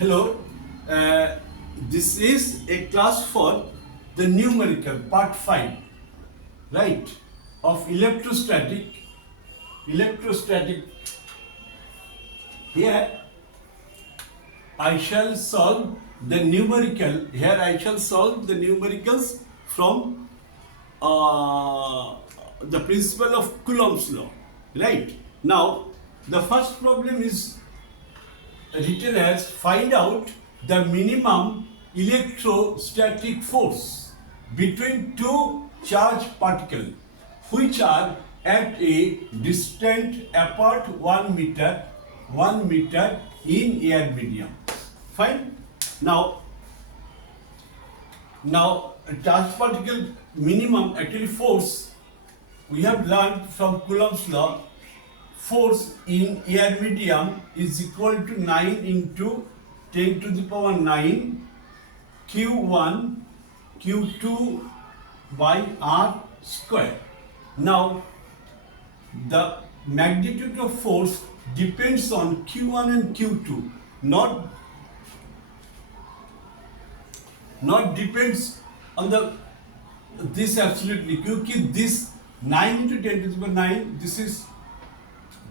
Hello, this is a class for the numerical part 5, right, of electrostatic. Here I shall solve the numerical. Here I shall solve the numericals from the principle of Coulomb's law, right. Now the first problem is written as find out the minimum electrostatic force between two charged particles which are at a distance apart 1 meter in air medium. Fine. Now a charged particle minimum actually force we have learned from Coulomb's law. Force in air medium is equal to 9 into 10 to the power 9 Q1 Q2 by R square. Now the magnitude of force depends on Q1 and Q2, not depends on this absolutely. Because this 9 into 10 to the power 9,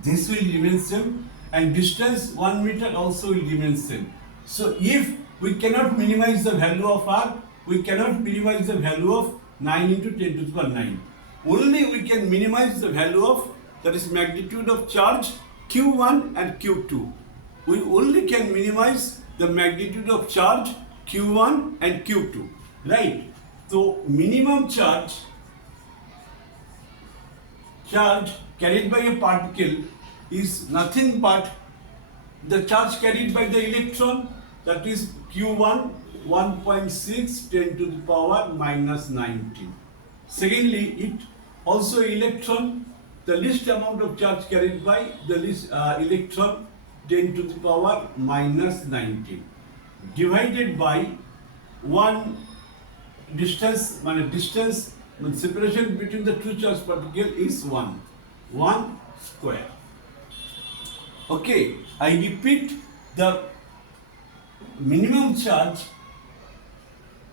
this will remain same, and distance 1 meter also will remain same. So if we cannot minimize the value of R, we cannot minimize the value of 9 into 10 to the power 9. Only we can minimize the value of, that is magnitude of charge Q1 and Q2. We only can minimize the magnitude of charge Q1 and Q2, right? So minimum charge carried by a particle is nothing but the charge carried by the electron, that is Q1 1.6 10 to the power minus 19. Secondly, it also electron, the least amount of charge carried by the least electron 10 to the power minus 19 divided by one distance, separation between the two charged particles is 1 square. Okay, I repeat, the minimum charge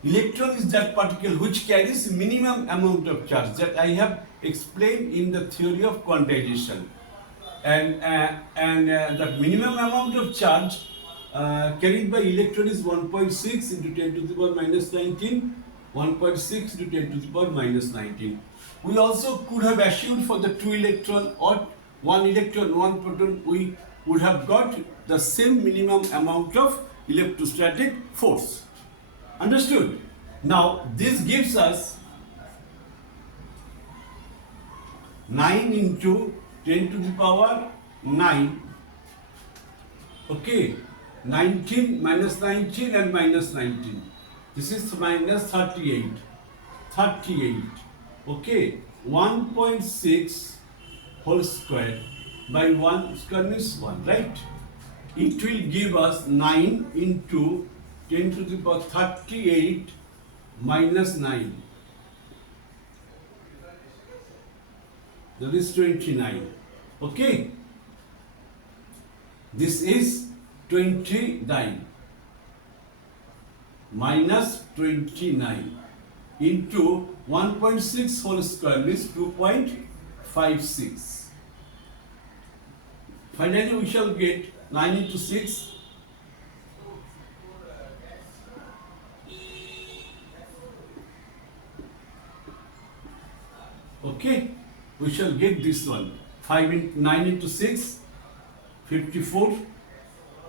electron is that particle which carries minimum amount of charge that I have explained in the theory of quantization, and the minimum amount of charge carried by electron is 1.6 into 10 to the power minus 19. 1.6 to 10 to the power minus 19. We also could have assumed for the 2 electron or 1 electron, 1 proton, we would have got the same minimum amount of electrostatic force. Understood? Now this gives us 9 into 10 to the power 9. Okay, 19 minus 19 and minus 19. This is minus 38. Okay, 1.6 whole square by 1 square means 1, right? It will give us 9 into 10 to the power 38 minus 9. That is 29. Okay, this is 29 minus 29 into 1.6 whole square means 2.56. Finally, we shall get 9 into 6. Okay, we shall get this one. 9 into 6, 54.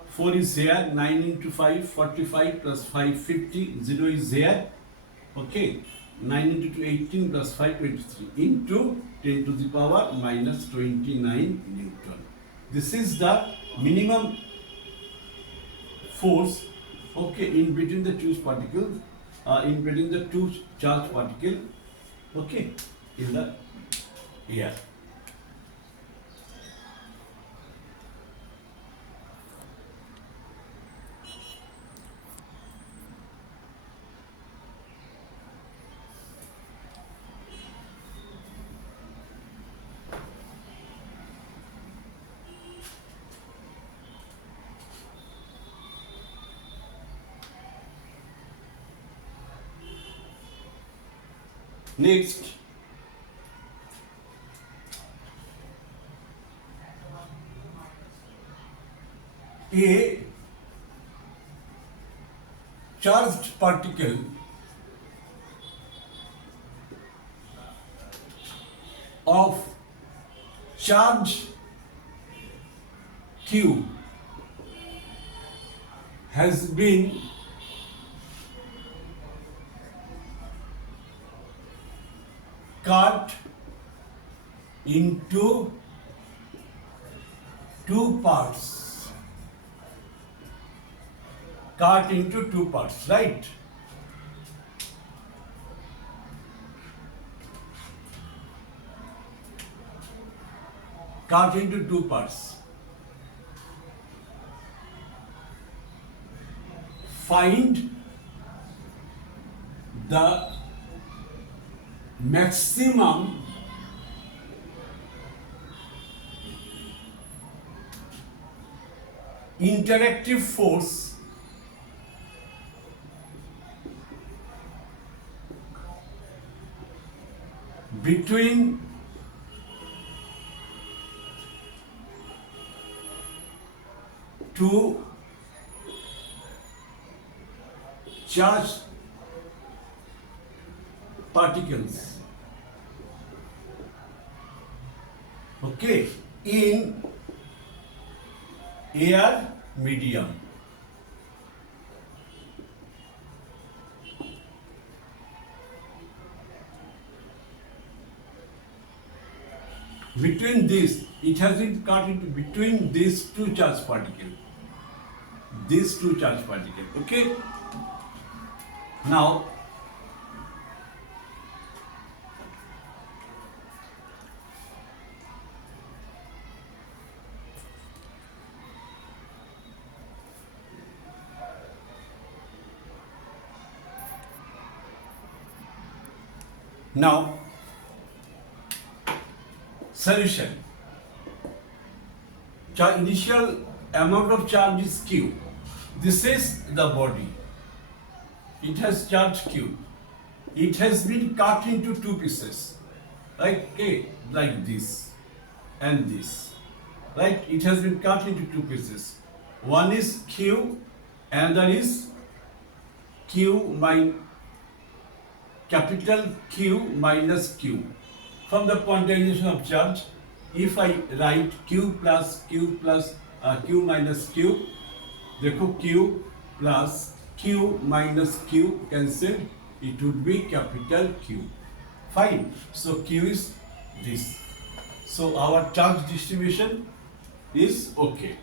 4 is here, 9 into 5, 45 plus 5, 50, 0 is here. Okay, 9 into 2, 18 plus 5, 23 into 10 to the power minus 29 Newton. This is the minimum force, okay, in between the two particles, in between the two charged particles, okay, in the air. Next, a charged particle of charge Q has been cut into two parts. Cut into two parts, right? Cut into two parts. Find the maximum interactive force between two charged particles, okay, in air medium. Between this, it has been cut into between these two charged particles. These two charged particles, okay? Now, solution. Initial amount of charge is Q. This is the body. It has charge Q. It has been cut into two pieces, right? Okay, like this and this, right? It has been cut into two pieces. One is Q, another is Q minus capital Q minus Q. From the quantization of charge, if I write Q plus Q minus Q, देखो Q plus Q minus Q cancelled, it would be capital Q. Fine. So Q is this. So our charge distribution is okay.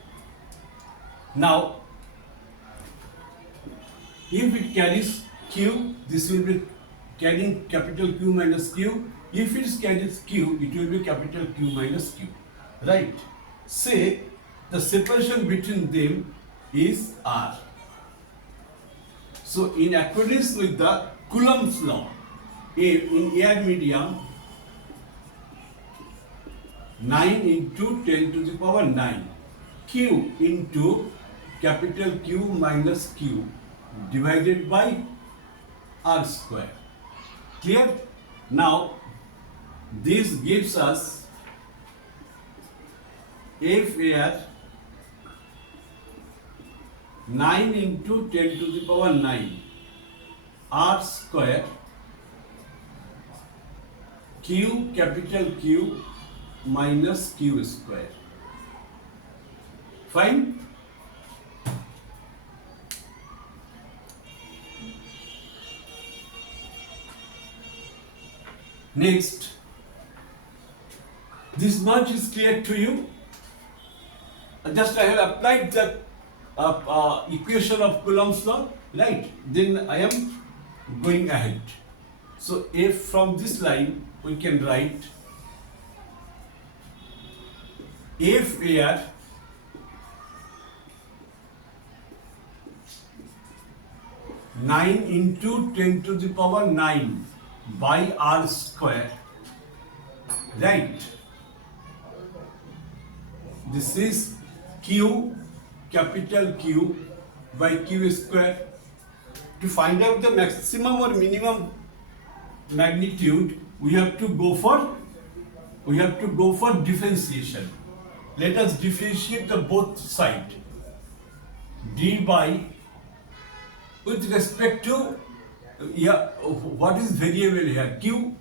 Now, if it carries Q, this will be carrying capital Q minus Q. If it carries Q, it will be capital Q minus Q. Right? Say the separation between them is R. So in accordance with the Coulomb's law, in air medium, 9 into 10 to the power 9, Q into capital Q minus Q divided by R square. Clear? Now, this gives us F air 9 into 10 to the power 9 R square Q capital Q minus Q square. Fine? Next, this much is clear to you. Just I have applied the equation of Coulomb's law, right? Then I am going ahead. So if from this line we can write F air nine into 10 to the power 9 by R square, right? This is Q capital Q by Q square. To find out the maximum or minimum magnitude, we have to go for differentiation. Let us differentiate the both side. D by, with respect to, what is variable here? Q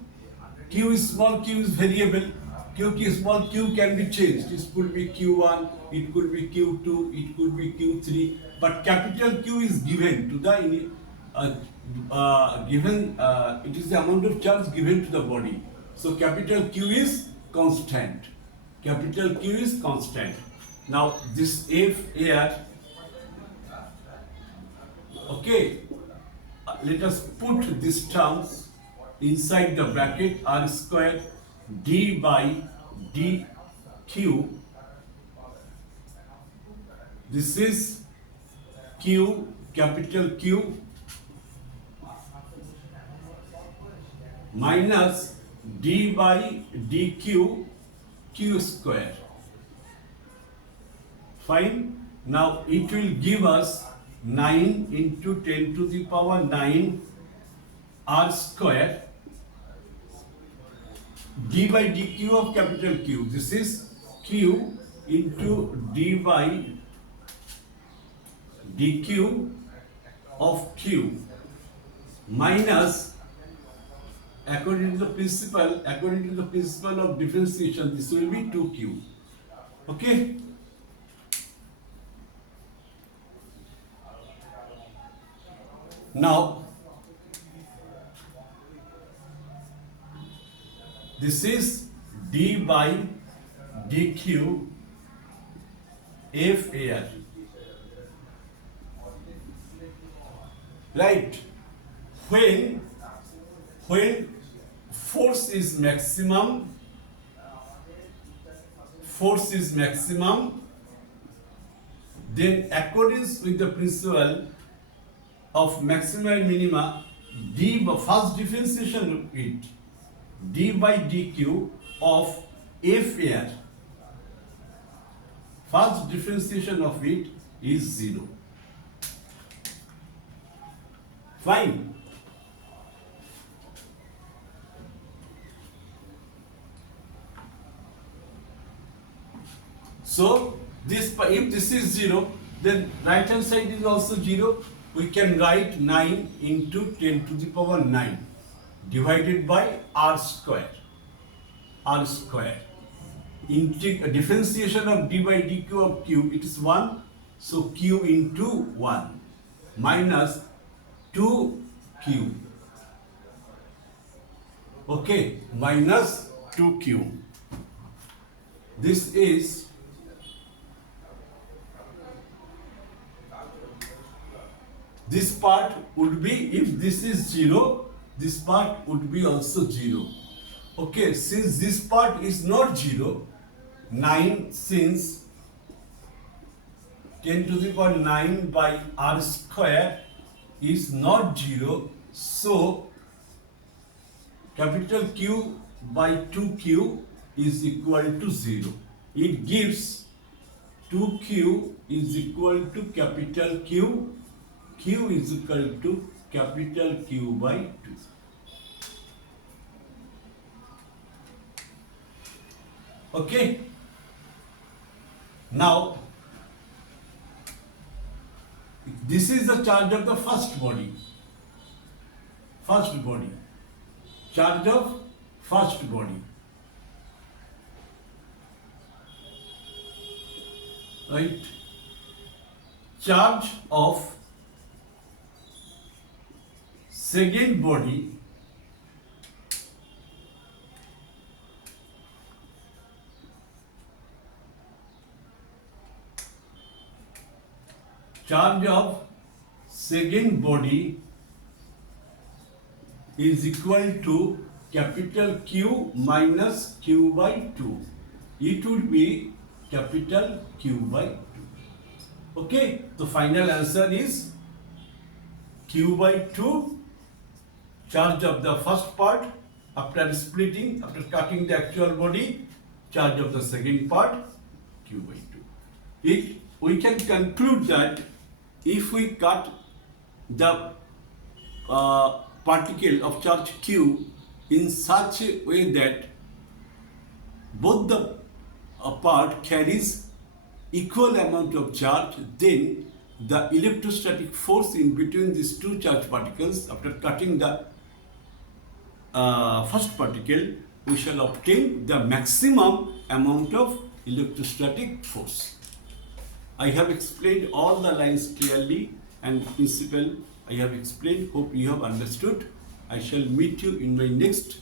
is small, q is variable. Small q can be changed. It could be q1, it could be q2, it could be q3. But capital Q is given to the it is the amount of charge given to the body. So capital Q is constant. Capital Q is constant. Now this F air. Okay. Let us put these terms inside the bracket. R square d by dq. This is Q, capital Q, minus d by dq, q square. Fine. Now it will give us 9 into 10 to the power 9 r square d by dq of capital Q. This is q into d by dq of q minus, according to the principle of differentiation, this will be 2q. Okay. Now this is d by dq F air. Right? When force is maximum, then accordance with the principle of maximum and minima, first differentiation of it, d by dq of F air, first differentiation of it is 0. Fine. So this, if this is 0, then right hand side is also 0. We can write 9 into 10 to the power 9 divided by r square. Differentiation of d by dq of q, it is 1. So q into 1 minus 2q. Okay, minus 2q. This is this part would be, if this is 0, this part would be also 0. Okay, since this part is not 0, 9, since 10 to the power 9 by r square is not 0, so capital Q by 2q is equal to 0. It gives 2q is equal to capital Q, q is equal to capital Q by 2. Okay. Now, this is the charge of the first body. Charge of first body. Right? Charge of second body. Charge of second body is equal to capital Q minus Q by 2. It would be capital Q by 2. Okay, the final answer is Q by 2, charge of the first part after splitting, after cutting the actual body, charge of the second part, Q by 2. We can conclude that if we cut the particle of charge Q in such a way that both the part carries equal amount of charge, then the electrostatic force in between these two charged particles, after cutting the first particle, we shall obtain the maximum amount of electrostatic force. I have explained all the lines clearly and principle I have explained. Hope you have understood. I shall meet you in my next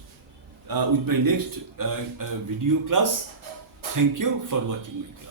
with my next video class. Thank you for watching my class.